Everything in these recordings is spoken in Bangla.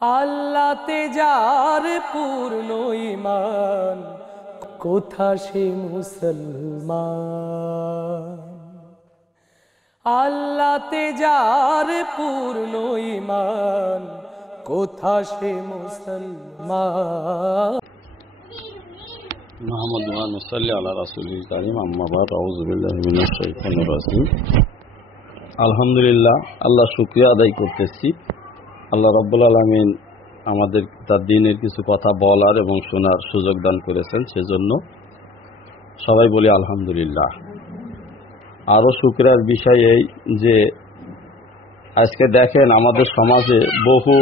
আল্লাহতে যার পূর্ণ ঈমান, কোথা সে মুসলমান। আল্লাহতে যার পূর্ণ ঈমান, কোথা সে মুসলমান। আলহামদুলিল্লাহ, আল্লাহ শুকরিয়া আদায় করতেছি। আল্লাহ রাব্বুল আলামিন আমাদের তার দ্বীনের কিছু কথা বলার এবং শোনার সুযোগ দান করেছেন, সেজন্য সবাই বলি আলহামদুলিল্লাহ। আরো শুকরিয়ার বিষয় এই যে আজকে দেখেন আমাদের সমাজে বহু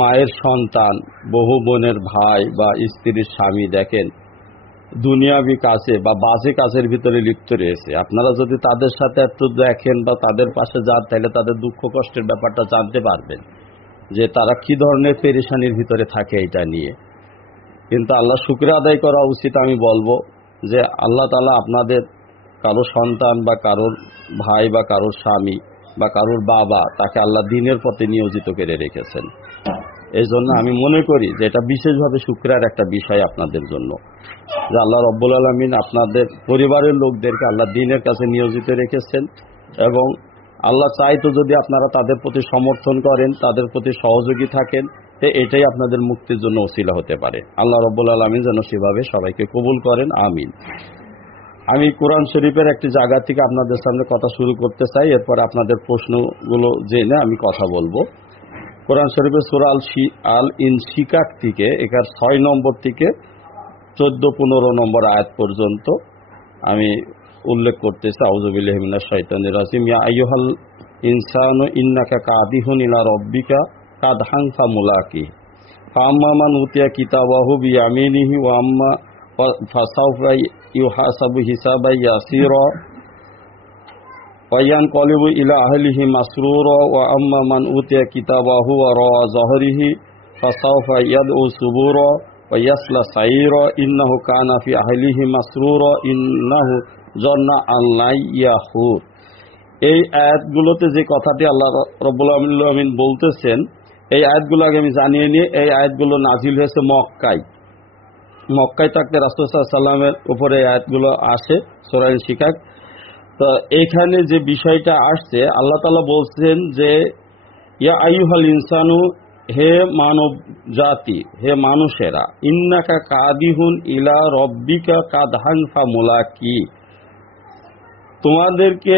মায়ের সন্তান, বহু বোনের ভাই বা স্ত্রীর স্বামী দেখেন দুনিয়াবি কাজে বা বাজে কাজের ভিতরে লিপ্ত রয়েছে। আপনারা যদি তাদের সাথে একটু দেখেন বা তাদের পাশে যান, তাহলে তাদের দুঃখ কষ্টের ব্যাপারটা জানতে পারবেন যে তারা কি ধরনের পেরেশানির ভিতরে থাকে এটা নিয়ে। কিন্তু আল্লাহ শুকরিয়া আদায় করা উচিত। আমি বলবো যে আল্লাহ তাআলা আপনাদের কারো সন্তান বা কারোর ভাই বা কারোর স্বামী বা কারোর বাবা, তাকে আল্লাহ দ্বীনের পথে নিয়োজিত করে রেখেছেন। এই জন্য আমি মনে করি যে এটা বিশেষভাবে শুকরিয়ার একটা বিষয় আপনাদের জন্য, যে আল্লাহ রব্বুল আলামিন আপনাদের পরিবারের লোকদেরকে আল্লাহ দ্বীনের কাছে নিয়োজিত রেখেছেন, এবং আল্লাহ চাইতো যদি আপনারা তাদের প্রতি সমর্থন করেন, তাদের প্রতি সহযোগী থাকেন, তো এটাই আপনাদের মুক্তির জন্য ওসিলা হতে পারে। আল্লাহ রব্বুল আলামিন যেন সেভাবে সবাইকে কবুল করেন, আমিন। আমি কোরআন শরীফের একটি জায়গা থেকে আপনাদের সামনে কথা শুরু করতে চাই, এরপর আপনাদের প্রশ্নগুলো জেনে আমি কথা বলবো। কোরআন শরীফের সূরা আল ইনশিকাক থেকে এখানে 6 নম্বর থেকে 14-15 নম্বর আয়াত পর্যন্ত আমি উল্লেখ করতেছি। আউযু বিল্লাহি মিনাশ শাইতানির রাজিম। ইয়া আইয়ুহাল ইনসানু ইন্নাকা কাদিহুন ইলা রাব্বিকা কাদহান ফামুলাকি ফাম্মা মান উতিয়া কিতাবাহু বিয়ামিনিহি ওয়া আম্মা ফাসাউফা ইউহাসাবু হিসাবান ইয়াসীরা ওয়া ইয়ানকালিবু ইলা আহলিহি মাসরুরা ওয়া আম্মা মান উতিয়া কিতাবাহু ওয়ারা যাহরিহি ফাসাউফা ইয়াদউ সুবুরা ওয়া ইয়াসলা সাইরা ইন্নাহু কানা ফি আহলিহি মাসরুরা ইন্নাহু জান্না আল্লা ইয়াহুর। এই আয়াতগুলোতে যে কথাটি আল্লাহ রাব্বুল আলামিন বলতেছেন, এই আয়াতগুলো আগে আমি জানিয়ে নিয়ে, এই আয়াতগুলো নাজিল হয়েছে মক্কায় থাকতে রাসূল সাল্লাল্লাহু আলাইহি ওয়াসাল্লামের উপরে এই আয়াতগুলো আসে, সূরা ইনশিকাক। তো এইখানে যে বিষয়টা আসছে, আল্লাহ তাআলা বলছেন যে ইয়া আইয়ুহাল ইনসানু, হে মানব জাতি, হে মানুষেরা, ইন্নাকা কাদিহুন ইলা রব্বিকা কাদহান ফামুলাকি, তোমাদেরকে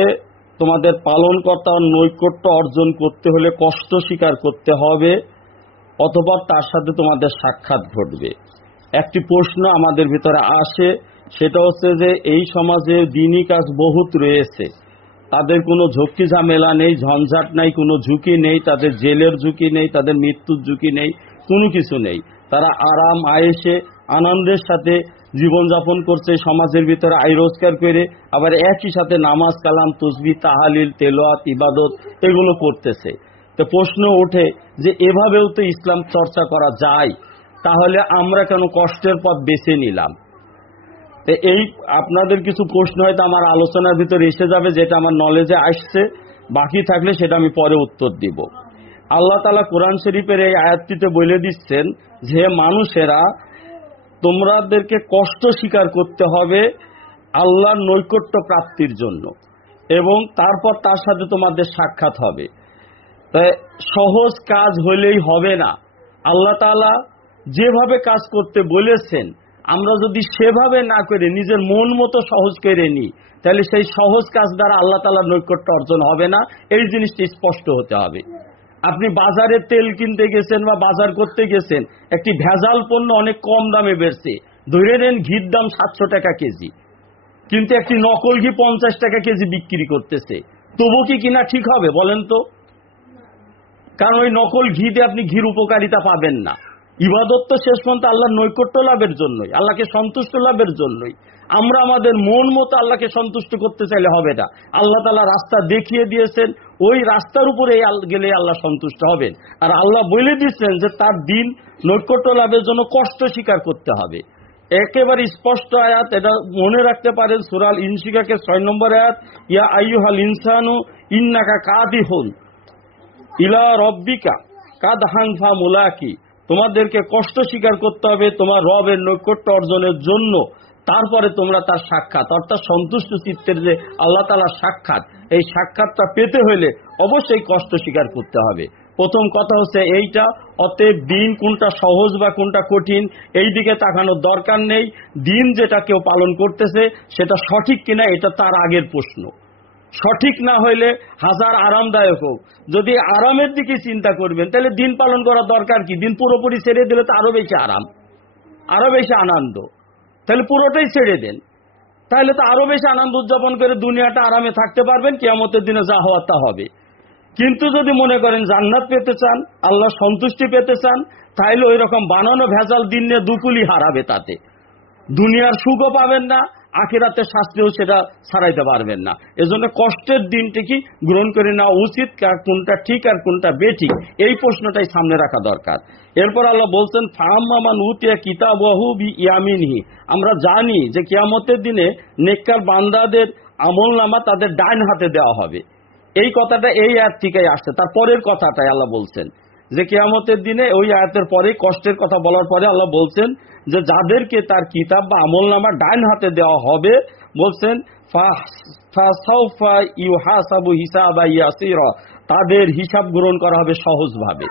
তোমাদের পালনকর্তার নৈকট্য অর্জন করতে হলে কষ্ট স্বীকার করতে হবে, অথবা তার সাথে তোমাদের সাক্ষাৎ ঘটবে। একটি প্রশ্ন আমাদের ভিতরে আসে, সেটা হচ্ছে যে এই সমাজে দ্বীনি কাজ বহুত রয়েছে, তাদের কোনো ঝক্কি ঝামেলা নেই, ঝঞ্ঝাট নাই, কোনো ঝুঁকি নেই, তাদের জেলের ঝুঁকি নেই, তাদের মৃত্যুর ঝুঁকি নেই, কোনো কিছু নেই। তারা আরাম আয়েশে আনন্দের সাথে জীবনযাপন করছে, সমাজের ভিতরে আয় রোজগার করে, আবার একই সাথে নামাজ কালাম তসবিহ তাহালিল তেলাওয়াত ইবাদত এগুলো করতেছে। তো প্রশ্ন ওঠে যে এভাবেও তো ইসলাম চর্চা করা যায়, তাহলে আমরা কেন কষ্টের পথ বেছে নিলাম? এই আপনাদের কিছু প্রশ্ন হয়তো আমার আলোচনার ভিতরে এসে যাবে, যেটা আমার নলেজে আসছে, বাকি থাকলে সেটা আমি পরে উত্তর দিব। আল্লাহ তাআলা কোরআন শরীফের এই আয়াতটিতে বলে দিচ্ছেন যে মানুষেরা, তোমাদেরকে কষ্ট স্বীকার করতে হবে আল্লাহর নৈকট্য প্রাপ্তির জন্য, এবং তারপর তার সাথে তোমাদের সাক্ষাৎ হবে। তাই সহজ কাজ হলেই হবে না। আল্লাহ তাআলা যেভাবে কাজ করতে বলেছেন, আমরা যদি সেভাবে না করে নিজের মন মতো সহজ করে নিই, তাহলে সেই সহজ কাজ দ্বারা আল্লাহ তাআলার নৈকট্য অর্জন হবে না। এই জিনিসটি স্পষ্ট হতে হবে। আপনি বাজারে তেল কিনতে গেছেন বা বাজার করতে গেছেন, একটি ভেজাল পণ্য অনেক কম দামে বেরছে, ধরে নেন ঘির দাম 700 টাকা কেজি, কিন্তু একটি নকল ঘি 50 টাকা কেজি বিক্রি করতেছে, তবু কি কিনা ঠিক হবে বলেন তো? কারণ ওই নকল ঘিতে আপনি ঘির উপকারিতা পাবেন না। ইবাদত তো শেষ পর্যন্ত আল্লাহর নৈকট্য লাভের জন্যই, আল্লাহকে সন্তুষ্ট লাভের জন্যই। আমরা আমাদের মন মতো আল্লাহকে সন্তুষ্ট করতে চাইলে হবে না। আল্লাহ তাআলা রাস্তা দেখিয়ে দিয়েছেন, ওই রাস্তার উপরে গেলে আল্লাহ সন্তুষ্ট হবেন। আর আল্লাহ বলে দিচ্ছেন যে তার দ্বীন নৈকট্য লাভের জন্য কষ্ট স্বীকার করতে হবে। একেবারে স্পষ্ট আয়াত, এটা মনে রাখতে পারেন, সূরা আল ইনশিকাকের 6 নম্বর আয়াত, ইয়া আইয়ুহাল ইনসানু ইন্নাকা কাদিহুন ইলা রব্বিকা কাদহান ফা মুলাকি, তোমাদেরকে কষ্ট স্বীকার করতে হবে তোমার রবের নৈকট্য অর্জনের জন্য, তারপরে তোমরা তার সাক্ষাৎ অর্থাৎ সন্তুষ্ট চিত্তের যে আল্লাহ তাআলার সাক্ষাৎ, এই সাক্ষাৎটা পেতে হলে অবশ্যই কষ্ট স্বীকার করতে হবে। প্রথম কথা হচ্ছে এইটা। অতএব দিন কোনটা সহজ বা কোনটা কঠিন এই দিকে তাকানোর দরকার নেই। দিন যেটা কেউ পালন করতেছে সেটা সঠিক কিনা এটা তার আগের প্রশ্ন। সঠিক না হইলে হাজার আরামদায়ক হোক, যদি আরামের দিকে চিন্তা করবেন তাহলে দিন পালন করার দরকার কি? দিন পুরোপুরি ছেড়ে দিলে তো আরো বেশি আরাম, আরো বেশি আনন্দ। তাহলে পুরোটাই ছেড়ে দেন, তাহলে তো আরো বেশি আনন্দ উদযাপন করে দুনিয়াটা আরামে থাকতে পারবেন, কিয়ামতের দিনে যা হওয়ার তা হবে। কিন্তু যদি মনে করেন জান্নাত পেতে চান, আল্লাহ সন্তুষ্টি পেতে চান, তাহলে ওই রকম বানানো ভেজাল দিন নিয়ে দুকুলি হারাবে, তাতে দুনিয়ার সুখও পাবেন না, আখিরাতের শাস্তিও সেটা ছাড়াইতে পারবেন না। এজন্য কষ্টের দিনটিকে গ্রহণ করে নেওয়া উচিত। কোনটা ঠিক আর কোনটা বেঠিক এই প্রশ্নটাই সামনে রাখা দরকার। এরপর আল্লাহ বলছেন ফাম্মামান উতিয়া কিতাবাহু বিয়ামিনহি, আমরা জানি যে কিয়ামতের দিনে নেককার বান্দাদের আমলনামা তাদের ডান হাতে দেওয়া হবে। এই কথাটা এই আয়াত থেকেই আসছে। তার পরের কথাটাই আল্লাহ বলছেন যে কিয়ামতের দিনে, ওই আয়াতের পরে কষ্টের কথা বলার পরে আল্লাহ বলছেন যে যাদেরকে তার কিতাব বা আমলনামা ডান হাতে দেওয়া হবে, বলছেন ফাসাউফা ইউহাসাবু হিসাবা ইয়াসিরা, তাদের হিসাব গ্রহণ করা হবে সহজভাবে।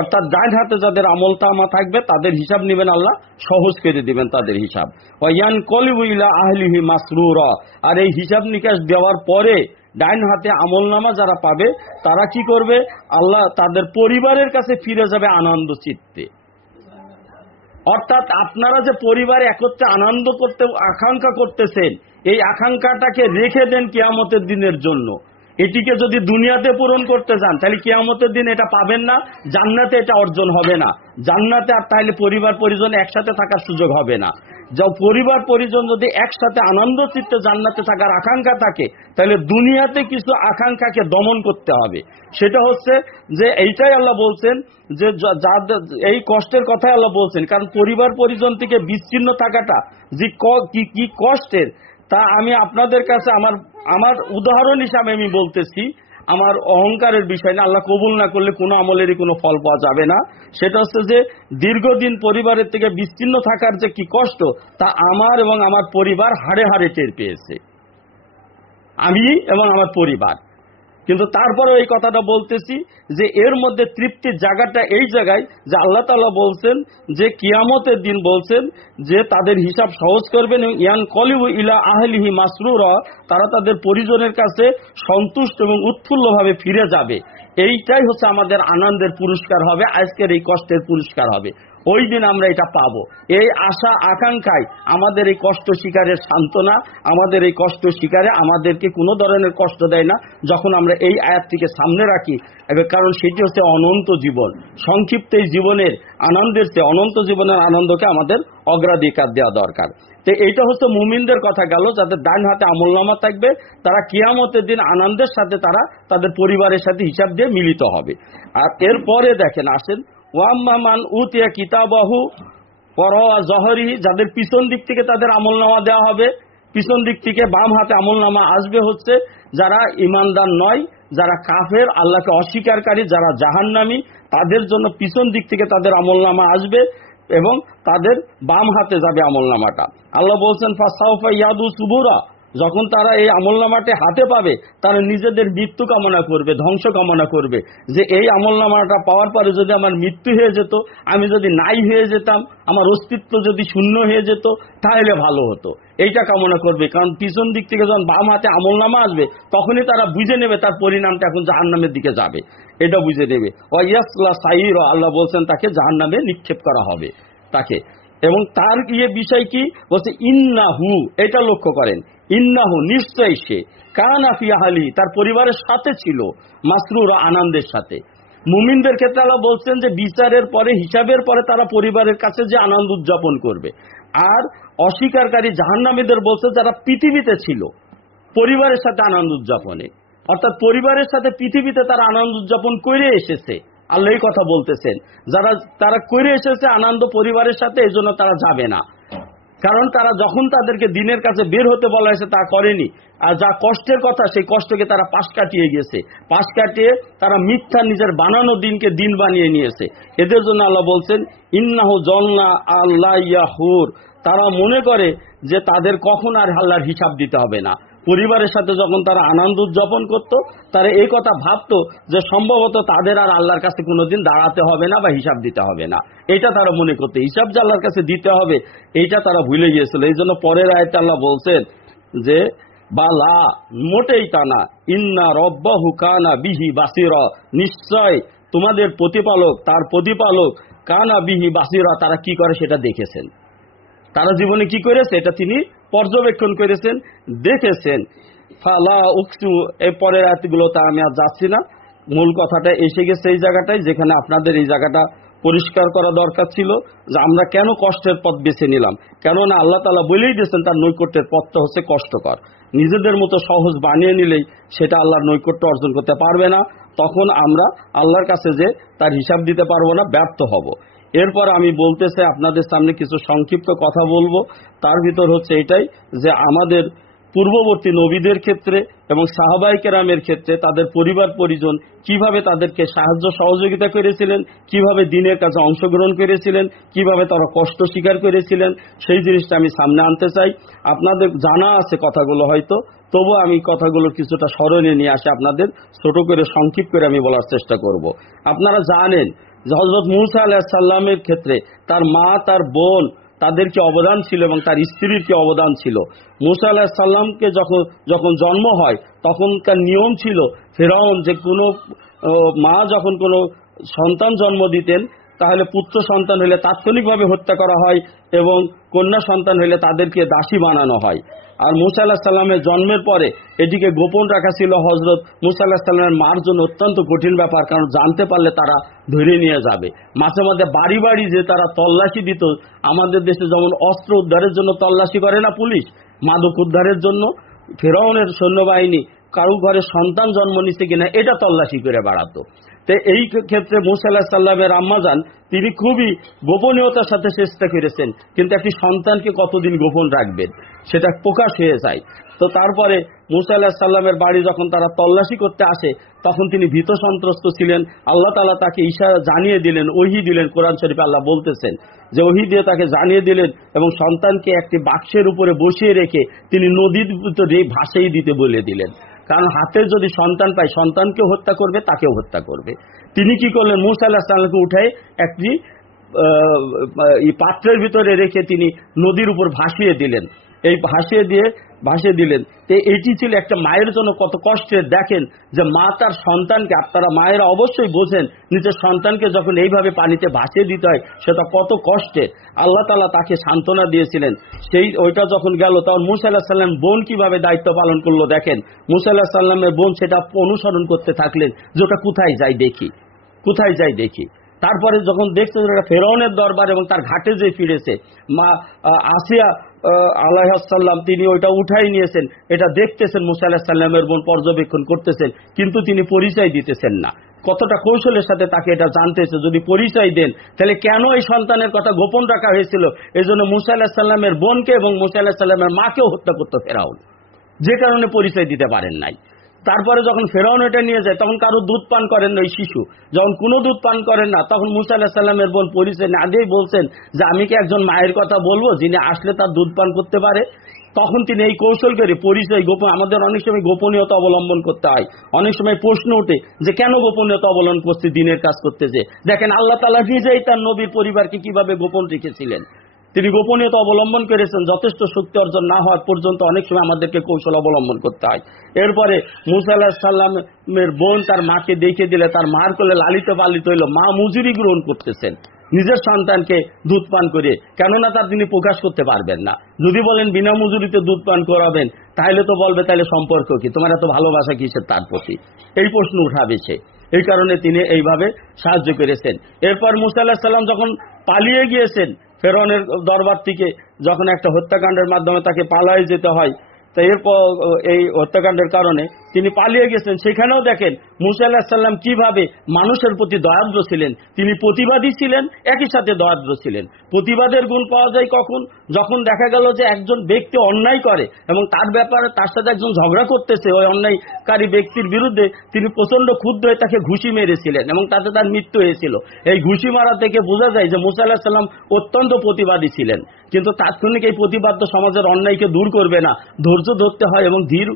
অর্থাৎ ডান হাতে যাদের আমলনামা থাকবে তাদের হিসাব নেবেন আল্লাহ, সহজ করে দিবেন তাদের হিসাব। ওয়ায়ানকলিবু ইলা আহলিহি মাসরুরা, আর এই হিসাব নিকাশ দেওয়ার পরে ডাইন হাতে আমলনামা যারা পাবে তারা কি করবে? আল্লাহ তাদের পরিবারের কাছে ফিরে যাবে আনন্দ চিত্তে। অর্থাৎ আপনারা যে পরিবার একত্রে আনন্দ করতে আকাঙ্ক্ষা করতেছেন, এই আকাঙ্ক্ষাটাকে রেখে দেন কিয়ামতের দিনের জন্য। এটিকে যদি দুনিয়াতে পূরণ করতে যান তাহলে কিয়ামতের দিন এটা পাবেন না, জান্নাতে এটা অর্জন হবে না। জান্নাতে আর তাহলে পরিবার পরিজন একসাথে থাকার সুযোগ হবে না। যা পরিবার পরিজন যদি একসাথে আনন্দ চিত্তে জান্নাতে থাকার আকাঙ্ক্ষা থাকে, তাহলে দুনিয়াতে কিছু আকাঙ্ক্ষাকে দমন করতে হবে। সেটা হচ্ছে যে এইটাই আল্লাহ বলছেন যে এই কষ্টের কথাই আল্লাহ বলছেন, কারণ পরিবার পরিজন থেকে বিচ্ছিন্ন থাকাটা যে কি কষ্টের, তা আমি আপনাদের কাছে আমার উদাহরণ হিসাবে আমি বলতেছি। আমার অহংকারের বিষয় না, আল্লাহ কবুল না করলে কোনো আমলেরই কোনো ফল পাওয়া যাবে না। সেটা হচ্ছে যে দীর্ঘদিন পরিবারের থেকে বিচ্ছিন্ন থাকার যে কি কষ্ট, তা আমার এবং আমার পরিবার হাড়ে হাড়ে টের পেয়েছে, আমি এবং আমার পরিবার। কিন্তু তারপরে এই কথাটা বলতেছি যে এর মধ্যে তৃপ্তির জায়গাটা এই জায়গায় যে আল্লাহ তাআলা বলছেন যে কিয়ামতের দিন বলছেন যে তাদের হিসাব সহজ করবেন, ইয়ান কলিবু ইলা আহলিহি মাসরুরা, তারা তাদের পরিজনের কাছে সন্তুষ্ট এবং উৎফুল্লভাবে ফিরে যাবে। এইটাই হচ্ছে আমাদের আনন্দের পুরস্কার হবে, আজকের এই কষ্টের পুরস্কার হবে। ওই দিন আমরা এটা পাবো, এই আশা আকাঙ্ক্ষায় আমাদের এই কষ্ট শিকারের সান্ত্বনা, আমাদের এই কষ্ট শিকারে আমাদেরকে কোনো ধরনের কষ্ট দেয় না যখন আমরা এই আয়াতটিকে সামনে রাখি। কারণ সেটি হচ্ছে অনন্ত জীবন। সংক্ষিপ্ত এই জীবনের আনন্দের চেয়ে অনন্ত জীবনের আনন্দকে আমাদের অগ্রাধিকার দেওয়া দরকার। তো এইটা হচ্ছে মুমিনদের কথা গেল, যাদের ডান হাতে আমলনামা থাকবে তারা কিয়ামতের দিন আনন্দের সাথে তারা তাদের পরিবারের সাথে হিসাব দিয়ে মিলিত হবে। আর এরপরে দেখেন আসেন ওয়াম্মান উতিয়া কিতাবাহু ওয়ারা জহরি, যাদের পিছন দিক থেকে তাদের আমলনামা দেওয়া হবে। পিছন দিক থেকে বাম হাতে আমলনামা আসবে হচ্ছে যারা ইমানদার নয়, যারা কাফের, আল্লাহকে অস্বীকারী, যারা জাহান্নামী, তাদের জন্য পিছন দিক থেকে তাদের আমলনামা আসবে এবং তাদের বাম হাতে যাবে আমলনামাটা। আল্লাহ বলছেন ফাসাউফা ইয়াদু সুবুরা, যখন তারা এই আমলনামাটি হাতে পাবে তারা নিজেদের মৃত্যু কামনা করবে, ধ্বংস কামনা করবে, যে এই আমলনামাটা পাওয়ার পরে যদি আমার মৃত্যু হয়ে যেত, আমি যদি নাই হয়ে যেতাম, আমার অস্তিত্ব যদি শূন্য হয়ে যেত তাহলে ভালো হতো, এইটা কামনা করবে। কারণ পিছন দিক থেকে যখন বাম হাতে আমলনামা আসবে তখনই তারা বুঝে নেবে তার পরিণামটা এখন জাহান্নামের দিকে যাবে, এটা বুঝে নেবে। ওয়াইয়াসলা সাইর, আল্লাহ বলছেন তাকে জাহান্নামে নিক্ষেপ করা হবে তাকে। এবং তার বিষয় কি বলছে, ইন্নাহু, এটা লক্ষ্য করেন, ইন্নাহু নিশ্চয় সে, কানা ফি আহলি, তার পরিবারের সাথে ছিল, মাসরুরা, আনন্দের সাথে। মুমিনদের ক্ষেত্রে আল্লাহ বলছেন যে বিচারের পরে, হিসাবের পরে তারা পরিবারের কাছে যে আনন্দ উদযাপন করবে। আর অস্বীকারী জাহান্নামীদের বলছে যারা পৃথিবীতে ছিল পরিবারের সাথে আনন্দ উদযাপনে, অর্থাৎ পরিবারের সাথে পৃথিবীতে তারা আনন্দ উদযাপন করে এসেছে, আল্লাহ এই কথা বলতেছেন, যারা তারা করে এসেছে আনন্দ পরিবারের সাথে, এই জন্য তারা যাবে না। কারণ তারা যখন তাদেরকে দিনের কাছে বের হতে বলা হয়েছে তা করেনি, আর যা কষ্টের কথা সেই কষ্টকে তারা পাশ কাটিয়ে গেছে, পাশ কাটিয়ে তারা মিথ্যা নিজের বানানো দিনকে দিন বানিয়ে নিয়েছে। এদের জন্য আল্লাহ বলছেন ইন্নাহু জন্না আল্লাহ ইয়াহুর, তারা মনে করে যে তাদের কখন আর আল্লাহর হিসাব দিতে হবে না। পরিবারের সাথে যখন তারা আনন্দ উদযাপন করত, তারা এই কথা ভাবতো যে সম্ভবত তাদের আর আল্লাহর কাছে কোনোদিন দাঁড়াতে হবে না বা হিসাব দিতে হবে না, এটা তারা মনে করতো। হিসাব যে আল্লাহর কাছে দিতে হবে এইটা তারা ভুলে গিয়েছিল। এই জন্য পরের আয়াতে আল্লাহ বলছেন যে বালা, মোটেই তা না, ইন্না রব্বাহু কানা বিহি বাসিরা, নিশ্চয় তোমাদের প্রতিপালক, তার প্রতিপালক কানা বিহি বাসিরা, তারা কি করে সেটা দেখেছেন। তারা জীবনে কি করেছে এটা তিনি পর্যবেক্ষণ করেছেন, দেখেছেন। ফালা উকসু, এই পরের আয়াতগুলোতে আমি আর যাচ্ছি না, মূল কথাটা এসে গেছে এই জায়গাটায়, যেখানে আপনাদের এই জায়গাটা পরিষ্কার করা দরকার ছিল যে আমরা কেন কষ্টের পথ বেছে নিলাম। কেননা আল্লাহ তাআলা বলেই দিয়েছেন তার নৈকট্যের পথটা হচ্ছে কষ্টকর। নিজেদের মতো সহজ বানিয়ে নিলেই সেটা আল্লাহর নৈকট্য অর্জন করতে পারবে না, তখন আমরা আল্লাহর কাছে যে তার হিসাব দিতে পারবো না, ব্যর্থ হব। এরপর আমি বলতে চাই আপনাদের সামনে কিছু সংক্ষিপ্ত কথা বলবো। তার ভিতর হচ্ছে এটাই যে আমাদের পূর্ববর্তী নবীদের ক্ষেত্রে এবং সাহাবায়ে কেরামের ক্ষেত্রে তাদের পরিবার পরিজন কিভাবে তাদেরকে সাহায্য সহযোগিতা করেছিলেন, কিভাবে দিনের কাজে অংশগ্রহণ করেছিলেন, কিভাবে তারা কষ্ট স্বীকার করেছিলেন, সেই জিনিসটা আমি সামনে আনতে চাই। আপনাদের জানা আছে কথাগুলো হয়তো, তবু আমি কথাগুলো কিছুটা স্মরণে নিয়ে আসে আপনাদের ছোট করে সংক্ষিপ্ত করে আমি বলার চেষ্টা করব। আপনারা জানেন যে হযরত মূসা আলাইহিস সালামের ক্ষেত্রে তার মা, তার বোন, তাদের কি অবদান ছিল এবং তার স্ত্রীর কি অবদান ছিল। মূসা আলাইহিস সালামকে যখন জন্ম হয় তখনকার নিয়ম ছিল ফেরাউন যে কোনো মা যখন কোনো সন্তান জন্ম দিতেন তাহলে পুত্র সন্তান হলে তাৎক্ষণিকভাবে হত্যা করা হয় এবং কন্যা সন্তান হলে তাদেরকে দাসী বানানো হয়। আর মূসা আলাইহিস সালামের জন্মের পরে এটিকে গোপন রাখা ছিল হযরত মূসা আলাইহিস সালামের মার জন্য অত্যন্ত কঠিন ব্যাপার, কারণ জানতে পারলে তারা ধরে নিয়ে যাবে। মাঝে মাঝে বাড়ি বাড়ি যে তারা তল্লাশি দিত, আমাদের দেশে যেমন অস্ত্র উদ্ধারের জন্য তল্লাশি করে না পুলিশ, মাদক উদ্ধারের জন্য ফেরাউনের সৈন্যবাহিনী কারো ঘরে সন্তান জন্ম নিচ্ছে কিনা এটা তল্লাশি করে বেড়াতো। তো এই ক্ষেত্রে মূসা আলাইহিস সালামের আম্মাজান তিনি খুবই গোপনীয়তার সাথে চেষ্টা করেছেন, কিন্তু একটি সন্তানকে কতদিন গোপন রাখবেন, সেটা প্রকাশ হয়ে যায়। তো তারপরে মূসা আলাইহিস সালামের বাড়ি যখন তারা তল্লাশি করতে আসে তখন তিনি ভীত সন্ত্রস্ত ছিলেন। আল্লাহ তাআলা তাকে ইশারা জানিয়ে দিলেন, ওহী দিলেন। কোরআন শরীফে আল্লাহ বলতেছেন যে ওহী দিয়ে তাকে জানিয়ে দিলেন এবং সন্তানকে একটি বাক্সের উপরে বসিয়ে রেখে তিনি নদীর ভিতরে ভাসিয়ে দিতে বলে দিলেন, কারণ হাতে যদি সন্তান পায় সন্তানকেও হত্যা করবে, তাকেও হত্যা করবে। তিনি কি করলেন, মূসা আলাইহিস সালামকে উঠায় একটি পাত্রের ভিতরে রেখে তিনি নদীর উপর ভাসিয়ে দিলেন। এই ভাসিয়ে দিলেন। তো এটি ছিল একটা মায়ের জন্য কত কষ্টের। দেখেন যে মা তার সন্তানকে, আপনারা মায়েরা অবশ্যই বোঝেন, নিজের সন্তানকে যখন এইভাবে পানিতে ভাসিয়ে দিতে হয় সেটা কত কষ্টের। আল্লাহ তাআলা তাকে সান্ত্বনা দিয়েছিলেন। ওইটা যখন গেল তখন মূসা আলাইহিস সালাম বোন কিভাবে দায়িত্ব পালন করলো দেখেন। মূসা আলাইহিস সালামের বোন সেটা অনুসরণ করতে থাকলেন যে ওটা কোথায় যাই দেখি। তারপরে যখন দেখছে যে ফেরাউনের দরবার এবং তার ঘাটে যে ফিরেছে, মা আসিয়া আলাইহিস সালাম তিনি ওইটা উঠাই নিয়েছেন, এটা দেখতেছেন মূসা আলাইহিস সালামের বোন পর্যবেক্ষণ করতেছেন, কিন্তু তিনি পরিচয় দিতেছেন না। কতটা কৌশলের সাথে তাকে এটা জানতেছে, যদি পরিচয় দেন তাহলে কেন এই সন্তানের কথা গোপন রাখা হয়েছিল। এই জন্য মূসা আলাইহিস সালামের বোনকে এবং মূসা আলাইহিস সালামের মাকেও হত্যা করতো ফেরাউন, যে কারণে পরিচয় দিতে পারেন নাই। তারপরে যখন ফেরাউন এটা নিয়ে যায় তখন কারো দুধ পান করেন না ওই শিশু, যখন কোনো দুধ পান করেন না তখন মূসা আলাইহিস সালামের বোন পরিচয় না দিয়েই বলছেন যে আমি কি একজন মায়ের কথা বলবো যিনি আসলে তার দুধ পান করতে পারে। তখন তিনি এই কৌশল করে পরিচয় গোপন, আমাদের অনেক সময় গোপনীয়তা অবলম্বন করতে হয়, অনেক সময় প্রশ্ন ওঠে যে কেন গোপনীয়তা অবলম্বন করছে দিনের কাজ করতে। যে দেখেন আল্লাহ তাআলা নিজেই তার নবীর পরিবারকে কিভাবে গোপন রেখেছিলেন, তিনি গোপনীয়তা অবলম্বন করেছেন। যথেষ্ট শক্তি অর্জন না হওয়ার পর্যন্ত অনেক সময় আমাদেরকে কৌশল অবলম্বন করতে হয়। এরপরে মূসা আলাইহিস সালামের বোন তার মাকে দেখে দিলে, তার মার কোলে লালিত পালিত হইল, মা মজুরি গ্রহণ করতেছেন নিজের সন্তানকে দুধ পান করে, কেননা তার তিনি প্রকাশ করতে পারবেন না। যদি বলেন বিনা মজুরিতে দুধ পান করাবেন তাহলে তো বলবে তাহলে সম্পর্ক কি, তোমার এত ভালোবাসা কিসের তার প্রতি, এই প্রশ্ন উঠাবে সে। এই কারণে তিনি এইভাবে সাহায্য করেছেন। এরপর মূসা আলাইহিস সালাম যখন পালিয়ে গিয়েছেন ফেরাউনের দরবার থেকে, যখন একটা হত্যাকাণ্ডের মাধ্যমে তাকে পালায়ে যেতে হয়, তো এরপর এই হত্যাকাণ্ডের কারণে তিনি পালিয়ে গেছেন। সেখানেও দেখেন মুসা আলাইহিস সালাম কিভাবে মানুষের প্রতি দয়াদ্র ছিলেন। তিনি প্রতিবাদী ছিলেন, একই সাথে দয়াদ্র ছিলেন। প্রতিবাদের গুণ পাওয়া যায় কখন? যখন দেখা গেল যে একজন ব্যক্তি অন্যায় করে এবং তার ব্যাপারে তার সাথে একজন ঝগড়া করতেছে, ওই অন্যায়কারী ব্যক্তির বিরুদ্ধে তিনি প্রচন্ড ক্ষুব্ধ হয়ে তাকে ঘুষি মেরেছিলেন এবং তাতে তার মৃত্যু হয়েছিল। এই ঘুষি মারা থেকে বোঝা যায় যে মুসা আলাইহিস সালাম অত্যন্ত প্রতিবাদী ছিলেন। কিন্তু তাৎক্ষণিক এই প্রতিবাদ তো সমাজের অন্যায়কে দূর করবে না, ধৈর্য ধরতে হয় এবং ধীর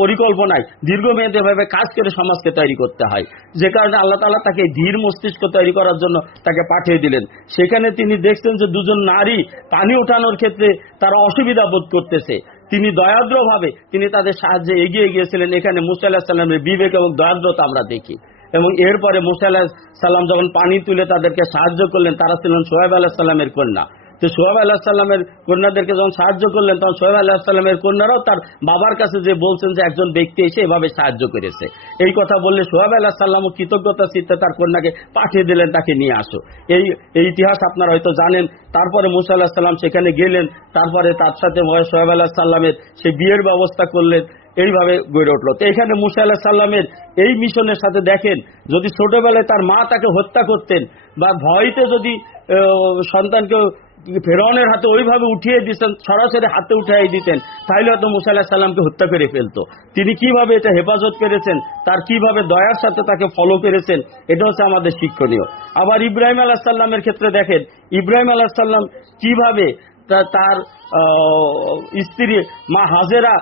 পরিকল্পনায় দীর্ঘমেয়াদী ভাবে কাজ করে সমাজকে তৈরি করতে হয়। যে কারণে আল্লাহ তাআলা তাকে ধীর মস্তিষ্ক তৈরি করার জন্য তাকে পাঠিয়ে দিলেন। সেখানে তিনি দেখছেন যে দুজন নারী পানি ওঠানোর ক্ষেত্রে তারা অসুবিধা বোধ করতেছে, তিনি দয়াদ্রভাবে তিনি তাদের সাহায্যে এগিয়ে গিয়েছিলেন। এখানে মুসা আলাইহিস সালামের বিবেক এবং দয়াদ্রতা আমরা দেখি। এবং এরপরে মুসা আলাইহিস সালাম যখন পানি তুলে তাদেরকে সাহায্য করলেন, তারা ছিলেন শুআয়ব আলাইহিস সালামের কন্যা। তো শুআয়ব আলাইহিস সালামের কন্যাদেরকে যখন সাহায্য করলেন, তখন শুআয়ব আলাইহিস সালামের কন্যারাও তার বাবার কাছে যে বলছেন যে একজন ব্যক্তি এসে এভাবে সাহায্য করেছে। এই কথা বললে শুআয়ব আলাইহিস সালামও কৃতজ্ঞতা চিত্তে তার কন্যাকে পাঠিয়ে দিলেন, তাকে নিয়ে আসো। এই ইতিহাস আপনারা হয়তো জানেন। তারপরে মুসা আলাইহিস সালাম সেখানে গেলেন, তারপরে তার সাথে শুআয়ব আলাইহিস সালামের সেই বিয়ের ব্যবস্থা করলেন। এইভাবে গড়ে উঠলো। তো এখানে মুসা আলাইহিস সালামের এই মিশনের সাথে দেখেন, যদি ছোটবেলায় তার মা তাকে হত্যা করতেন বা ভয়তে যদি সন্তানকে ফেরাউনের হাতে ওইভাবে উঠিয়ে দিতেন, সরাসরি হাতে উঠিয়ে দিতেন, তাহলে হয়তো মুসা আলাইহিস সালামকে হত্যা করে ফেলতো। তিনি কিভাবে এটা হেফাজত করেছেন, তার কিভাবে দয়ার সাথে তাকে ফলো করেছেন, এটা হচ্ছে আমাদের শিক্ষণীয়। আবার ইব্রাহিম আলাইহিস সালামের ক্ষেত্রে দেখেন, ইব্রাহিম আলাইহিস সালাম কিভাবে তার স্ত্রী মা হাজেরা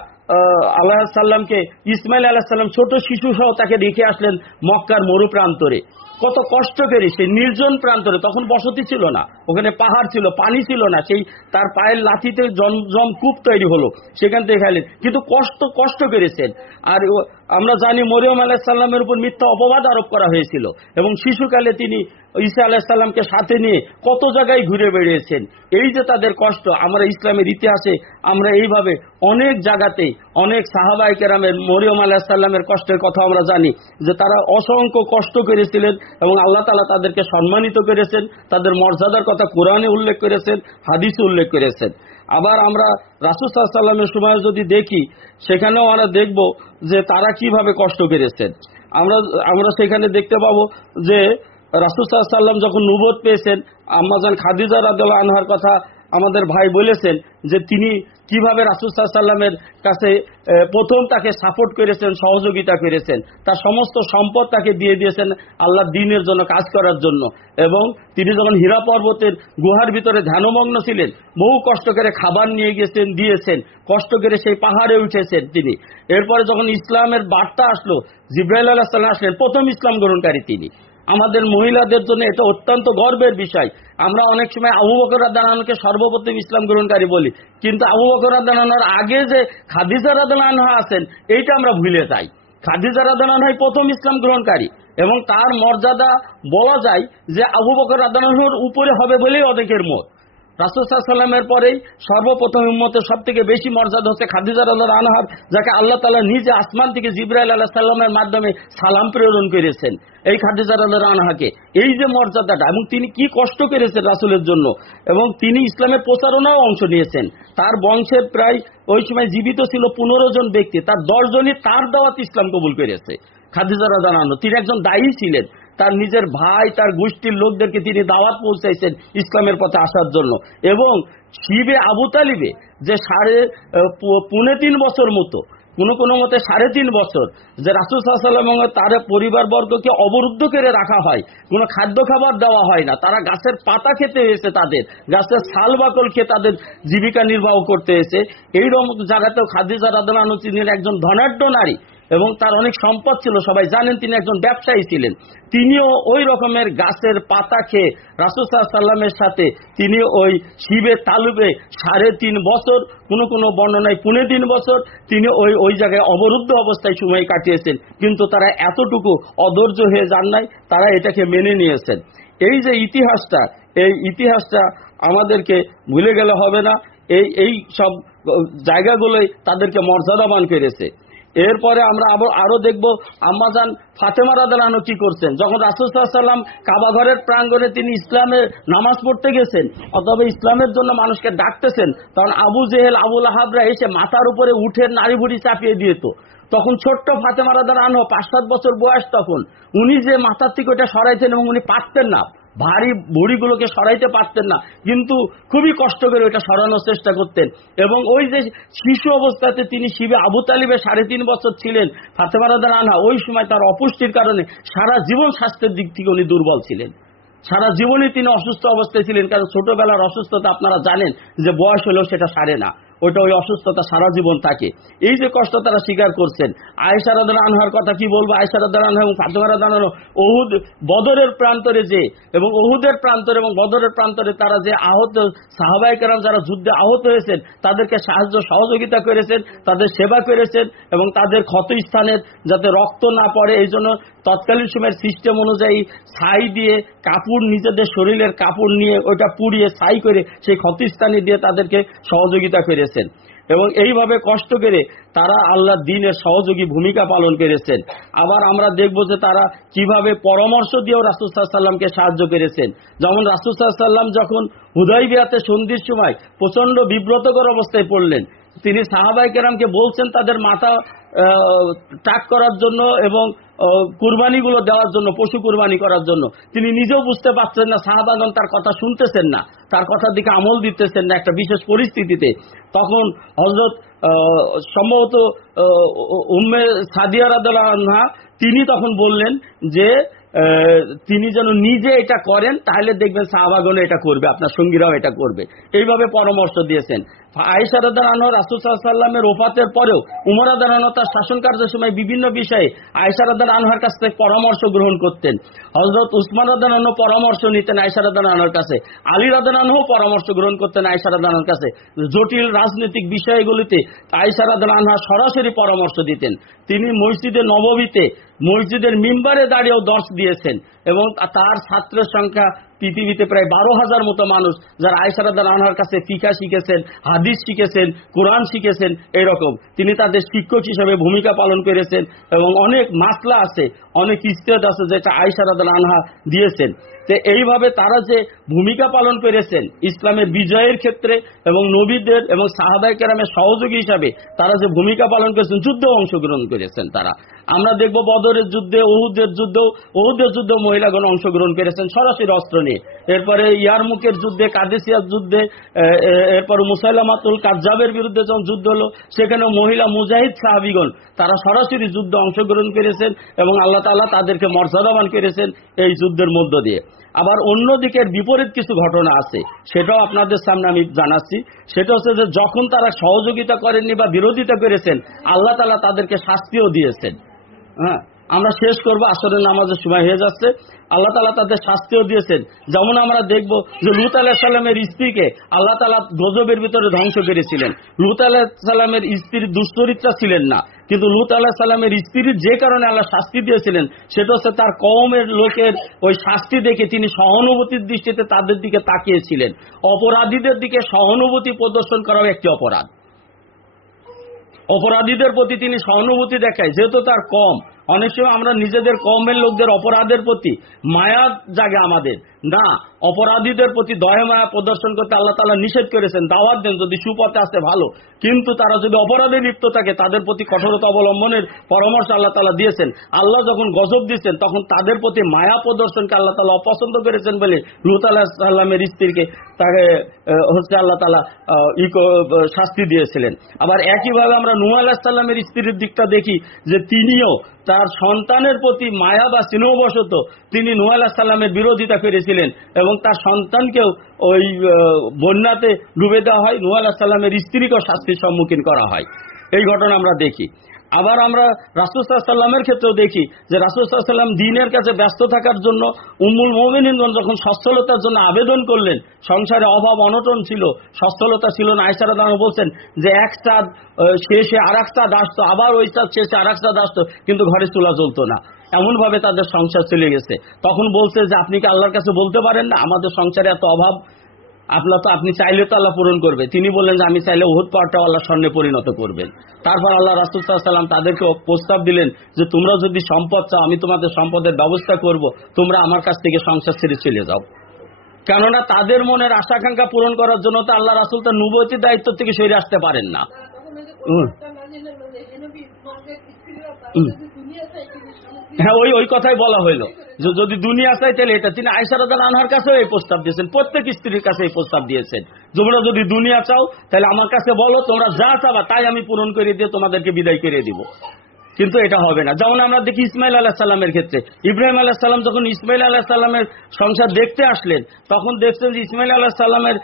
আলাইহিস সালামকে, ইসমাইল আলাইহিস সালাম ছোট শিশু সহ তাকে রেখে আসলেন মক্কার মরু প্রান্তরে। কত কষ্ট করে সেই নির্জন প্রান্তরে, তখন বসতি ছিল না, ওখানে পাহাড় ছিল, পানি ছিল না, সেই তার পায়ের লাথিতে জমজম কূপ তৈরি হলো, সেখান থেকে খাইলেন, কিন্তু কষ্ট করেছেন। আর আমরা জানি মরিয়ম আলাইহিস সালামের উপর মিথ্যা অপবাদ আরোপ করা হয়েছিল এবং শিশুকালে তিনি ঈসা আলাইহিস সালামকে সাথে নিয়ে কত জায়গায় ঘুরে বেড়িয়েছেন। এই যে তাদের কষ্ট, আমরা ইসলামের ইতিহাসে আমরা এইভাবে অনেক জায়গাতে অনেক সাহাবায়ে কেরামের মরিয়ম আলাইহিস সালামের কষ্টের কথা আমরা জানি, যে তারা অসংখ্য কষ্ট করেছিলেন এবং আল্লাহ তাআলা তাদেরকে সম্মানিত করেছেন, তাদের মর্যাদার কথা কোরআনে উল্লেখ করেছেন, হাদিসে উল্লেখ করেছেন। আবার আমরা রাসূল সাল্লাল্লাহু আলাইহি ওয়াসাল্লামের সময় যদি দেখি, সেখানেও আমরা দেখব যে তারা কিভাবে কষ্ট করেছেন। আমরা সেখানে দেখতে পাবো যে রাসূল সাল্লাল্লাহু আলাইহি ওয়াসাল্লাম যখন নবুয়ত পেয়েছেন, আম্মা জান খাদিজা রাদিয়াল্লাহু আনহার কথা আমাদের ভাই বলেছেন যে তিনি কিভাবে রাসূল সাল্লাল্লাহু আলাইহি ওয়াসাল্লামের কাছে প্রথম তাকে সাপোর্ট করেছেন, সহযোগিতা করেছেন, তার সমস্ত সম্পদ তাকে দিয়ে দিয়েছেন আল্লাহর দ্বীনের জন্য কাজ করার জন্য। এবং তিনি যখন হীরা পর্বতের গুহার ভিতরে ধ্যানমগ্ন ছিলেন, বহু কষ্ট করে খাবার নিয়ে গেছেন, দিয়েছেন, কষ্ট করে সেই পাহাড়ে উঠেছেন তিনি। এরপরে যখন ইসলামের বার্তা আসলো, জিবরাইল আলাইহিস সালাম আসলেন, প্রথম ইসলাম গ্রহণকারী তিনি। আমাদের মহিলাদের জন্য এটা অত্যন্ত গর্বের বিষয়। আমরা অনেক সময় আবু বকর রাদিয়াল্লাহু আনহুকে সর্বপ্রথম ইসলাম গ্রহণকারী বলি, কিন্তু আবু বকর রাদিয়াল্লাহু আনহুর আগে যে খাদিজা রাদিয়াল্লাহু আনহা আছেন, এইটা আমরা ভুলে যাই। খাদিজা রাদিয়াল্লাহু আনহা প্রথম ইসলাম গ্রহণকারী এবং তার মর্যাদা বলা যায় যে আবু বকর রাদিয়াল্লাহু আনহুর উপরে হবে বলেই অনেকের মত। রাসূল সাল্লাল্লাহু আলাইহি ওয়াসাল্লামের পরেই সর্বপ্রথম উম্মতের সবথেকে বেশি মর্যাদা হচ্ছে খাদিজা রাদিয়াল্লাহু আনহার, যাকে আল্লাহ তাআলা নিজে আসমান থেকে জিবরাইল আলাইহিস সালামের মাধ্যমে সালাম প্রেরণ করেছেন এই খাদিজা রাদিয়াল্লাহু আনহাকে। এই যে মর্যাদাটা, এবং তিনি কি কষ্ট করেছেন রাসূলের জন্য, এবং তিনি ইসলামের প্রচারণাও অংশ নিয়েছেন। তার বংশের প্রায় ওই সময় জীবিত ছিল 15 জন ব্যক্তি, তার 10 জনই তার দাওয়াত ইসলাম কবুল করেছে। খাদিজা রাদিয়াল্লাহু আনহা তিনি একজন দায়ী ছিলেন, তার নিজের ভাই, তার গোষ্ঠীর লোকদেরকে তিনি দাওয়াত পৌঁছাইছেন ইসলামের পথে আসার জন্য। এবং শিবে আবু তালিবে যে 3.5 বছর মতো, কোন মতে 3.5 বছর, যে রাসূল সাল্লাল্লাহু আলাইহি ওয়াসাল্লাম এবং তার পরিবারবর্গকে অবরুদ্ধ করে রাখা হয়, কোনো খাদ্য খাবার দেওয়া হয় না, তারা গাছের পাতা খেতে হয়েছে, তাদের গাছের ছাল বাকল খেয়ে তাদের জীবিকা নির্বাহ করতে হয়েছে। এইরকম জায়গাতেও খাদিজা রাদিয়াল্লাহু আনহা ছিলেন একজন ধনাঢ্য নারী এবং তার অনেক সম্পদ ছিল, সবাই জানেন তিনি একজন ব্যবসায়ী ছিলেন। তিনিও ওই রকমের গাছের পাতা খেয়ে রাসূল সাল্লাল্লাহু আলাইহি ওয়াসাল্লামের সাথে তিনি ওই শিবে তালুবে 3.5 বছর, কোন বর্ণনায় 3.5 বছর তিনি ওই জায়গায় অবরুদ্ধ অবস্থায় সময় কাটিয়েছেন। কিন্তু তারা এতটুকু অধৈর্য হয়ে যান নাই, তারা এটাকে মেনে নিয়েছেন। এই যে ইতিহাসটা, এই ইতিহাসটা আমাদেরকে ভুলে গেলে হবে না। এই সব জায়গাগুলোই তাদেরকে মর্যাদাবান করেছে। এরপরে আমরা আরো দেখব আম্মা জান ফাতেমা রাদিয়াল্লাহু আনহা কি করছেন। যখন রাসূল সাল্লাল্লাহু আলাইহি ওয়াসাল্লাম কাবা ঘরের প্রাঙ্গণে তিনি ইসলামের নামাজ পড়তে গেছেন, অথবা ইসলামের জন্য মানুষকে ডাকতেছেন, তখন আবু জেহেল, আবু লাহাবরা এসে মাথার উপরে উঠে নাড়ি ভুড়ি চাপিয়ে দিত। তখন ছোট্ট ফাতেমা রাদিয়াল্লাহু আনহা 5-7 বছর বয়স, তখন উনি যে মাথার থেকে ওটা সরাইতেন এবং উনি পারতেন না, ভারী বড়িগুলোকে সরাইতে পারতেন না, কিন্তু খুবই কষ্ট করে ওটা সরানোর চেষ্টা করতেন। এবং ওই যে শিশু অবস্থাতে তিনি শিবে আবু তালিবে 3.5 বছর ছিলেন ফাতেমা রাদিয়াল্লাহু আনহা, ওই সময় তার অপুষ্টির কারণে সারা জীবন স্বাস্থ্যের দিক থেকে উনি দুর্বল ছিলেন, সারা জীবনই তিনি অসুস্থ অবস্থায় ছিলেন। কারণ ছোটবেলার অসুস্থতা আপনারা জানেন যে বয়স হলেও সেটা সারে না, ওটা ওই অসুস্থতা সারা জীবন থাকে। এই যে কষ্ট তারা স্বীকার করছেন। আয়েশা রাদিয়াল্লাহু আনহার কথা কি বলবো, আয়েশা রাদিয়াল্লাহু আনহা এবং ফাতেমা রাদিয়াল্লাহু আনহা ওহুদ বদরের প্রান্তরে যে এবং ওহুদের প্রান্তরে এবং বদরের প্রান্তরে তারা যে আহত সাহাবায়ে কেরাম যারা যুদ্ধে আহত হয়েছেন তাদেরকে সাহায্য সহযোগিতা করেছেন, তাদের সেবা করেছেন এবং তাদের ক্ষত স্থানের যাতে রক্ত না পড়ে এই জন্য তৎকালীন সময়ের সিস্টেম অনুযায়ী ছাই দিয়ে কাপড়, নিজেদের শরীরের কাপড় নিয়ে ওটা পুড়িয়ে ছাই করে সেই ক্ষতস্থানে দিয়ে তাদেরকে সহযোগিতা করেছেন। এবং এইভাবে কষ্ট করে তারা আল্লাহর দ্বীনের সহযোগী ভূমিকা পালন করেছেন। আবার আমরা দেখব যে তারা কিভাবে পরামর্শ দিয়েও রাসূল সাল্লাল্লাহু আলাইহি ওয়াসাল্লামকে সাহায্য করেছেন। যেমন রাসূল সাল্লাল্লাহু আলাইহি ওয়াসাল্লাম যখন হুদায়বিয়াতে সন্ধির সময় প্রচন্ড বিব্রতকর অবস্থায় পড়লেন, তিনি সাহাবায়ে কেরামকে বলছেন তাদের মাথা টাক করার জন্য এবং কুরবানিগুলো দেওয়ার জন্য, পশু কুরবানি করার জন্য। তিনি নিজেও বুঝতে পারছেন না, সাহাবাগণ তার কথা শুনতেছেন না, তার কথার দিকে আমল দিতেছেন না একটা বিশেষ পরিস্থিতিতে। তখন হযরত সম্ভবত উম্মে সাদিয়া রাদিয়াল্লাহু আনহা তিনি তখন বললেন যে তিনি যেন নিজে এটা করেন, তাহলে দেখবেন সাহাবাগণ এটা করবে, আপনার সঙ্গীরাও এটা করবে। এইভাবে পরামর্শ দিয়েছেন। আয়েশা রাদিয়াল্লাহু আনহা রাসূল সাল্লাল্লাহু আলাইহি ওয়াসাল্লামের ওফাতের পরেও উমর রাদিয়াল্লাহু আনহু তার শাসন কার্যের সময় বিভিন্ন বিষয়ে আয়েশা রাদিয়াল্লাহু আনহার কাছ থেকে পরামর্শ গ্রহণ করতেন। হযরত উসমান রাদিয়াল্লাহু আনহু পরামর্শ নিতেন আয়েশা রাদিয়াল্লাহু আনহার কাছে, আলী রাদিয়াল্লাহু আনহু পরামর্শ গ্রহণ করতেন আয়েশা রাদিয়াল্লাহু আনহার কাছে। জটিল রাজনৈতিক বিষয়গুলিতে আয়েশা রাদিয়াল্লাহু আনহা সরাসরি পরামর্শ দিতেন। তিনি মসজিদে নববীতে মসজিদের মিম্বারে দাঁড়িয়েও দর্শ দিয়েছেন এবং তার ছাত্রের সংখ্যা পৃথিবীতে প্রায় 12,000 মতো মানুষ যারা আয়েশা রাদিয়াল্লাহু আনহার কাছে ফিকহ শিখেছেন, হাদিস শিখেছেন, কোরআন শিখেছেন। এরকম তিনি তাদের শিক্ষক হিসেবে ভূমিকা পালন করেছেন এবং অনেক মাসলা আছে, অনেক ইজতিহাদ আছে যেটা আয়েশা রাদিয়াল্লাহু আনহা দিয়েছেন। তো এইভাবে তারা যে ভূমিকা পালন করেছেন ইসলামের বিজয়ের ক্ষেত্রে এবং নবীদের এবং সাহাবায়ে কেরামের সহযোগী হিসাবে তারা যে ভূমিকা পালন করেছেন, যুদ্ধে অংশগ্রহণ করেছেন তারা। আমরা দেখব বদরের যুদ্ধে, ওহুদের যুদ্ধেও মহিলাগণ অংশগ্রহণ করেছেন সরাসরি অস্ত্র নিয়ে। এরপরে ইয়ারমুকের যুদ্ধে, কাদেসিয়ার যুদ্ধে, এরপর মুসাইলামাতুল কাজ্জাবের বিরুদ্ধে যখন যুদ্ধ হলো সেখানেও মহিলা মুজাহিদ সাহাবীগণ তারা সরাসরি যুদ্ধে অংশগ্রহণ করেছেন এবং আল্লাহ তাআলা তাদেরকে মর্যাদাবান করেছেন এই যুদ্ধের মধ্য দিয়ে। আবার অন্য দিকের বিপরীত কিছু ঘটনা আছে, সেটাও আপনাদের সামনে আমি জানাচ্ছি। সেটা হচ্ছে যে যখন তারা সহযোগিতা করেননি বা বিরোধিতা করেছেন, আল্লাহ তাআলা তাদেরকে শাস্তিও দিয়েছেন। হ্যাঁ, আমরা শেষ করব, আসরের নামাজের সময় হয়ে যাচ্ছে। আল্লাহ তাআলা তাদের শাস্তিও দিয়েছেন। যেমন আমরা দেখব যে লূত আলাইহিস সালামের স্ত্রীকে আল্লাহ তাআলা গজবের ভিতরে ধ্বংস করেছিলেন। লূত আলাইহিস সালামের স্ত্রী দুশ্চরিত্রা ছিলেন না, কিন্তু লূত আলাইহিস সালামের স্ত্রীর যে কারণে আল্লাহ শাস্তি দিয়েছিলেন সেটা হচ্ছে তার কওমের লোকের ওই শাস্তি দেখে তিনি সহানুভূতির দৃষ্টিতে তাদের দিকে তাকিয়েছিলেন। অপরাধীদের দিকে সহানুভূতি প্রদর্শন করাও একটি অপরাধ। অপরাধীদের প্রতি তিনি সহানুভূতি দেখায়, যেহেতু তার কম। অনেক সময় আমরা নিজেদের কওমের লোকদের অপরাধের প্রতি মায়া জাগে আমাদের, না, অপরাধীদের প্রতি দয়া মায়া প্রদর্শন করতে আল্লাহ তাআলা নিষেধ করেছেন। দাওয়াত দেন, যদি সুপথে আসে ভালো, কিন্তু তারা যদি অপরাধে লিপ্ত থাকে তাদের প্রতি কঠোরতা অবলম্বনের পরামর্শ আল্লাহ তাআলা দিয়েছেন। আল্লাহ যখন গজব দিয়েছেন তখন তাদের প্রতি মায়া প্রদর্শনকে আল্লাহ তাআলা অপছন্দ করেছেন বলে লূত আলাইহিস সালামের স্ত্রীকে তাকে হচ্ছে আল্লাহ তাআলা শাস্তি দিয়েছিলেন। আবার একইভাবে আমরা নূহ আলাইহিস সালামের স্ত্রীর দিকটা দেখি যে তিনিও তার সন্তানের প্রতি মায়া বা স্নেহবশত তিনি নূহ আলাইহিস সালামের বিরোধিতা করেছিলেন এবং তার সন্তানকেও ওই বন্যাতে ডুবে দেওয়া হয়। নূহ আলাইহিস সালামের স্ত্রীকেও শাস্তির সম্মুখীন করা হয়। এই ঘটনা আমরা দেখি। আবার আমরা রাসূল সাল্লাল্লাহু আলাইহি ওয়াসাল্লামের ক্ষেত্রেও দেখি যে রাসূল সাল্লাল্লাহু আলাইহি ওয়াসাল্লাম দ্বীনের কাছে ব্যস্ত থাকার জন্য উম্মুল মুমিনিনগণ যখন সচ্ছলতার জন্য আবেদন করলেন, সংসারে অভাব অনটন ছিল, সচ্ছলতা ছিল না। আয়েশা রাদিয়াল্লাহু আনহা বলছেন যে এক চাঁদ শেষে আরেক চাঁদ আসতো, আবার ওই চাঁদ শেষে আরেক চাঁদ আসতো, কিন্তু ঘরে চুলা জ্বলতো না। এমন ভাবে তাদের সংসার চলে গেছে। তখন বলছে যে আপনি কি আল্লাহর কাছে বলতে পারেন না আমাদের সংসারে এত অভাব, আপনি চাইলে তো আল্লাহ পূরণ করবে। তিনি বললেন যে আমি চাইলে উহুদ পাহাড়টাও আল্লাহ স্বর্ণে পরিণত করবেন। তারপর আল্লাহ রাসূল সাল্লাল্লাহু আলাইহি ওয়াসাল্লাম তাদেরকে প্রস্তাব দিলেন যে তোমরা যদি সম্পদ চাও আমি তোমাদের সম্পদের ব্যবস্থা করব, তোমরা আমার কাছ থেকে সংসার ছেড়ে চলে যাও। কেননা তাদের মনের আশা-আকাঙ্ক্ষা পূরণ করার জন্য তো আল্লাহ রাসূল তার নবুয়তি দায়িত্ব থেকে সরে আসতে পারেন না। হ্যাঁ, ওই কথাই বলা হইলো যে যদি দুনিয়া চাই তাহলে এটা। তিনি আয়েশা রাদিয়াল্লাহু আনহার কাছেও এই প্রস্তাব দিয়েছেন, প্রত্যেক স্ত্রীর কাছে এই প্রস্তাব দিয়েছেন, তোমরা যদি দুনিয়া চাও তাহলে আমার কাছে বলো, তোমরা যা চাবা তাই আমি পূরণ করে দিয়ে তোমাদেরকে বিদায় করে দিব। কিন্তু এটা হবে না। যেমন আমরা দেখি ইসমাইল আলাইহিস সালামের ক্ষেত্রে, ইব্রাহিম আলাইহিস সালাম যখন ইসমাইল আলাইহিস সালামের সংসার দেখতে আসলেন, তখন দেখছেন যে ইসমাইল আলাইহিস সালামের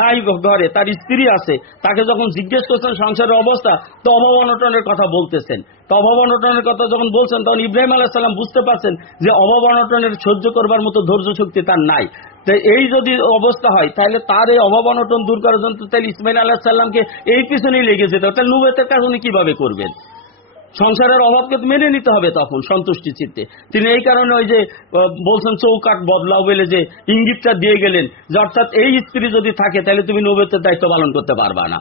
নাই ঘরে, তার স্ত্রী আছে। তাকে যখন জিজ্ঞেস করছেন সংসারের অবস্থা, তো অভাব অনটনের কথা বলতেছেন। তো অভাব অনটনের কথা যখন বলছেন, তখন ইব্রাহিম আলাইহিস সালাম বুঝতে পারছেন যে অভাব অনটনের সহ্য করবার মতো ধৈর্য শক্তি তার নাই। তো এই যদি অবস্থা হয়, তাহলে তার এই অভাব অনটন দূর করার জন্য তাহলে ইসমাইল আলাইহিস সালামকে এই পিছনেই লেগে যেত। তাহলে নবুয়তের কাজ উনি কিভাবে করবেন? সংসারের অভাবকে মেনে নিতে হবে তখন সন্তুষ্টি চিত্তে। তিনি এই কারণে ওই যে বলছেন চৌকাট বদলাও বলে যে ইঙ্গিতটা দিয়ে গেলেন, যে অর্থাৎ এই স্ত্রী যদি থাকে তাহলে তুমি নবুয়তের দায়িত্ব পালন করতে পারবা না।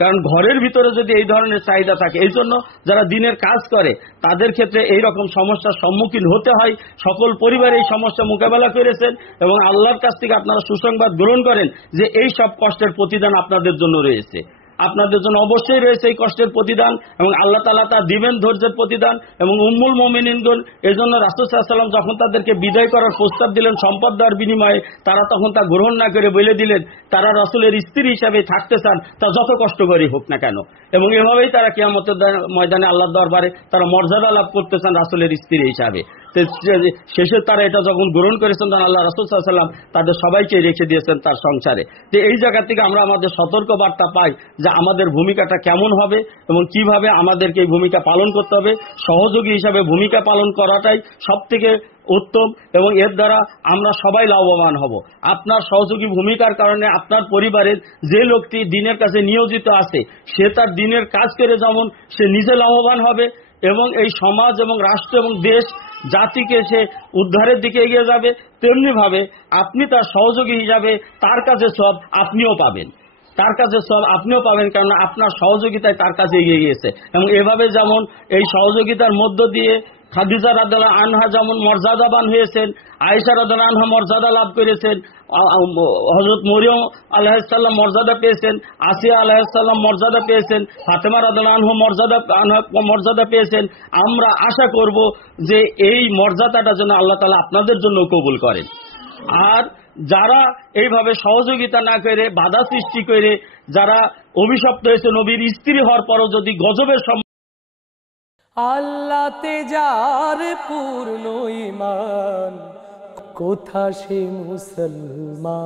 কারণ ঘরের ভিতরে যদি এই ধরনের চাহিদা থাকে, এই জন্য যারা দিনের কাজ করে তাদের ক্ষেত্রে এই রকম সমস্যার সম্মুখীন হতে হয়। সকল পরিবার এই সমস্যা মোকাবেলা করেছেন এবং আল্লাহর কাছ থেকে আপনারা সুসংবাদ গ্রহণ করেন যে এই সব কষ্টের প্রতিদান আপনাদের জন্য রয়েছে। আপনাদের জন্য অবশ্যই রয়েছে এই কষ্টের প্রতিদান, এবং আল্লাহ তাআলা তা দিবেন ধৈর্যের প্রতিদান। এবং উম্মুল মুমিনিনগণ, এই জন্য রাসূল সাল্লাল্লাহু আলাইহি ওয়াসাল্লাম যখন তাদেরকে বিদায় করার প্রস্তাব দিলেন সম্পদ দেওয়ার বিনিময়ে, তারা তখন তা গ্রহণ না করে বলে দিলেন তারা রাসূলের স্ত্রী হিসাবে থাকতে চান, তা যত কষ্ট করে হোক না কেন। এবং এভাবেই তারা কিয়ামতের ময়দানে আল্লাহর দরবারে তারা মর্যাদা লাভ করতে চান রাসূলের স্ত্রী হিসাবে। শেষে তারা এটা যখন গ্রহণ করেছেন, তখন আল্লাহ রাসূল সাল্লাল্লাহু আলাইহি ওয়াসাল্লাম তাদের সবাইকে রেখে দিয়েছেন তার সংসারে। তো এই জায়গা থেকে আমরা আমাদের সতর্ক বার্তা পাই যে আমাদের ভূমিকাটা কেমন হবে এবং কিভাবে আমাদেরকে এই ভূমিকা পালন করতে হবে। সহযোগী হিসাবে ভূমিকা পালন করাটাই সব থেকে উত্তম, এবং এর দ্বারা আমরা সবাই লাভবান হব। আপনার সহযোগী ভূমিকার কারণে আপনার পরিবারের যে লোকটি দিনের কাছে নিয়োজিত আছে, সে তার দিনের কাজ করে যেমন সে নিজে লাভবান হবে, এবং এই সমাজ এবং রাষ্ট্র এবং দেশ জাতিকে সে উদ্ধারের দিকে এগিয়ে যাবে, তেমনি ভাবে আপনি তার সহযোগী হিসাবে তার কাছে সব আপনিও পাবেন, তার কাছে সব আপনিও পাবেন, কারণ আপনার সহযোগিতায় তার কাছে এগিয়ে গিয়েছে। এবং এভাবে যেমন এই সহযোগিতার মধ্য দিয়ে খাদিজা রাদিয়াল্লাহু আনহা যেমন মর্যাদাবান হয়েছেন, আয়েশা রাদিয়াল্লাহু আনহা মর্যাদা লাভ করেছেন, হযরত মরিয়ম আলাইহিস সালাম মর্যাদা পেয়েছেন, আসিয়া আলাইহিস সালাম মর্যাদা পেয়েছেন, ফাতেমা রাদিয়াল্লাহু আনহা মর্যাদা পেয়েছেন। আমরা আশা করব যে এই মর্যাদাটা যেন আল্লাহ তাআলা আপনাদের জন্য কবুল করেন। আর যারা এইভাবে সহযোগিতা না করে, বাধা সৃষ্টি করে, যারা অভিশপ্ত হয়েছে নবীর স্ত্রী হওয়ার পরও যদি গজবের আল্লাহতে যার পূর্ণ ঈমান, কোথা সে মুসলমান।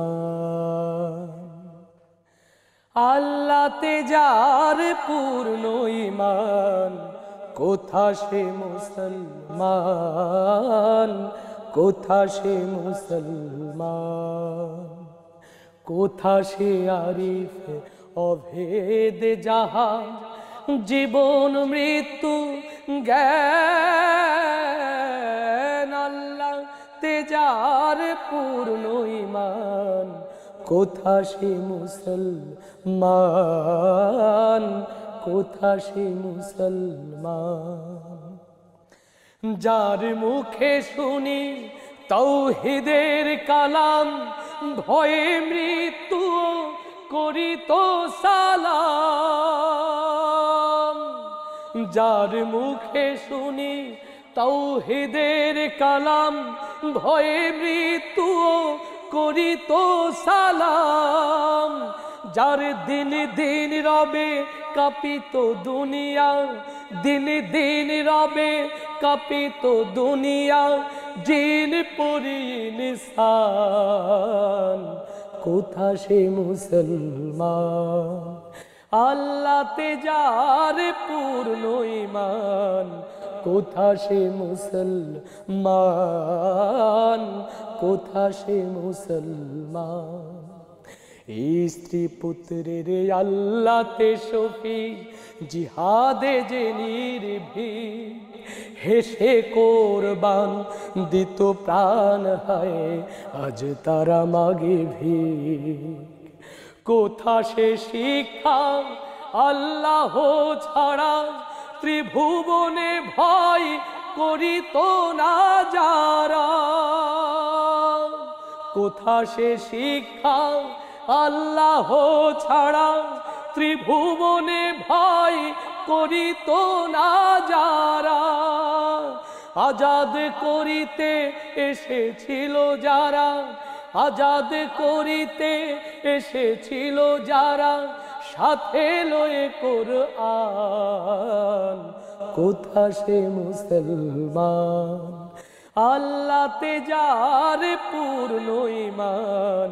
আল্লাহতে যার পূর্ণ ঈমান, কোথা সে মুসলমান, কোথা সে মুসলমান। কোথা সে আরিফ অভেদ যাহা, জীবন মৃত্যু জ্ঞান। আল্লাহতে যার পূর্ণ ঈমান, কোথা সে মুসলমান, কোথা সে মুসলমান। যার মুখে শুনি তাওহীদের কালাম, ভয়ে মৃত্যু করি তো সালাম। যার মুখে শুনি তাওহীদের কালাম, ভয়ে মৃত্যু করি তো সালাম। যার দিন দিন রবে কাঁপিত দুনিয়া, দিন দিন রবে কাঁপিত দুনিয়া, জিন পরি ইনসান, কোথা সে মুসলমান। আল্লাহতে যার পূর্ণ ঈমান, কোথা সে মুসলমান, কোথা সে মুসলমান। স্ত্রী পুত্রের আল্লাহতে শফি, জিহাদে যে নির্ভীক, হেসে কোরবান দিত প্রাণ, হয় আজ তারা মাগে ভিক। কোথা সে শিক্ষা আল্লাহ ছাড়া, ত্রিভুবনে ভয় করিত না যারা। কোথা সে শিক্ষা আল্লাহ ছাড়া, ত্রিভুবনে ভয় করিত না যারা, আজাদ করিতে এসেছিল যারা, আজাদ করিতে এসেছিল যারা, সাথে লয়ে কোরআন, কোথা সে মুসলমান? আল্লাহতে যার পূর্ণ ঈমান,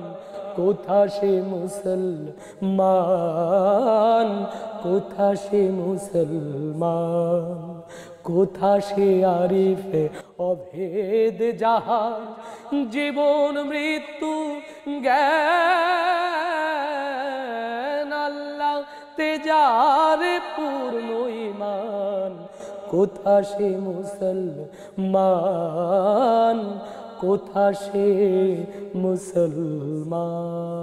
কোথা সে মুসলমান? কোথা সে মুসলমান? কোথা সে আরিফে অভেদ যাহার, জীবন মৃত্যু জ্ঞান? আল্লাহতে যার পূর্ণ ঈমান, কোথা সে মুসলমান? কোথা সে মুসলমান?